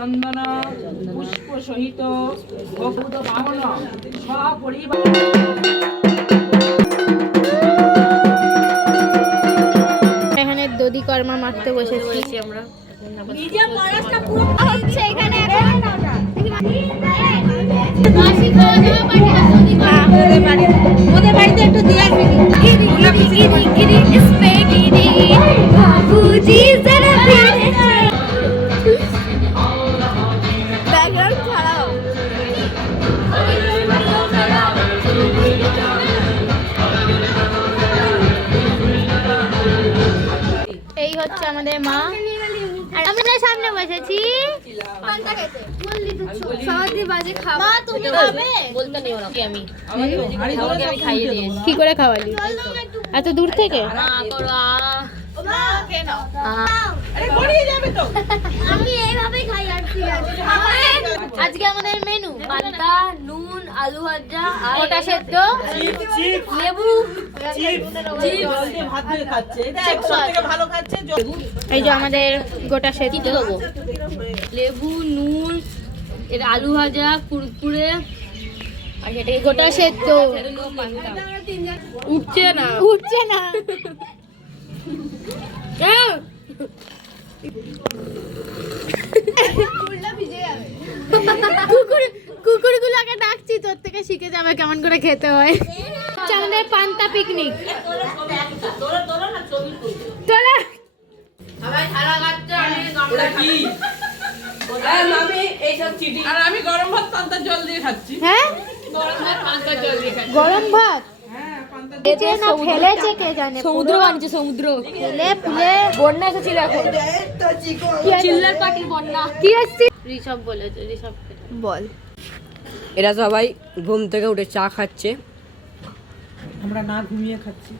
চন্দন পুষ্প সহিত ভগবত বাহন সপরিবার এখানে দধি কর্মা মারতে বসেছি আমরা। নিজে পড়াশোনা পুরো হচ্ছে এখানে এখন বাসি খাওয়া দাওয়া পার্টি ওদের বাড়িতে একটু দিয়ে আসবি গিরি গিরি গিরি গিরি ইসপে গিরি বাবুজি জরা ফিরে ব্যাকগ্রাউন্ড ছাড়াও। এই হচ্ছে আমাদের মা আর আমরা সামনে বসেছি পান্তা খেতে। সবাই বাজে খাওয়া মা তুমি খাবে বলতে নেই ওরা আমি আমি খাইয়ে দিয়েছি। কি করে খাওয়ালি এত দূর থেকে? না করো আমি এইভাবেই খাই আর কি। আজকে আমাদের মেনু পান্তা নুন আলু ভাজা আর গোটা সেদ্ধ লেবু এই যে আমাদের গোটা সেদ্ধ লেবু নুন এর আলু ভাজা কুরকুরে আর এটা গোটা সেদ্ধ উঠছে না কুকুরগুলোকে ডাকছি তোর থেকে শিখে যাবে কেমন করে খেতে হয়। আমাদের পান্তা পিকনিক তোরা আমি গরম ভাত পান্তার জল দিয়ে খাচ্ছি। হ্যাঁ গরম ভাত ফেলেছে কে জানে সমুদ্র বানিয়েছে সমুদ্র ফেলে ফুলে বন্যা এসেছিল এখন চিল্লার পার্টির বন্যা কি আসছে ঋষভ বলেছে ঋষভ বল। এরা সবাই ঘুম থেকে উঠে চা খাচ্ছে। আমরা না ঘুমিয়ে খাচ্ছি।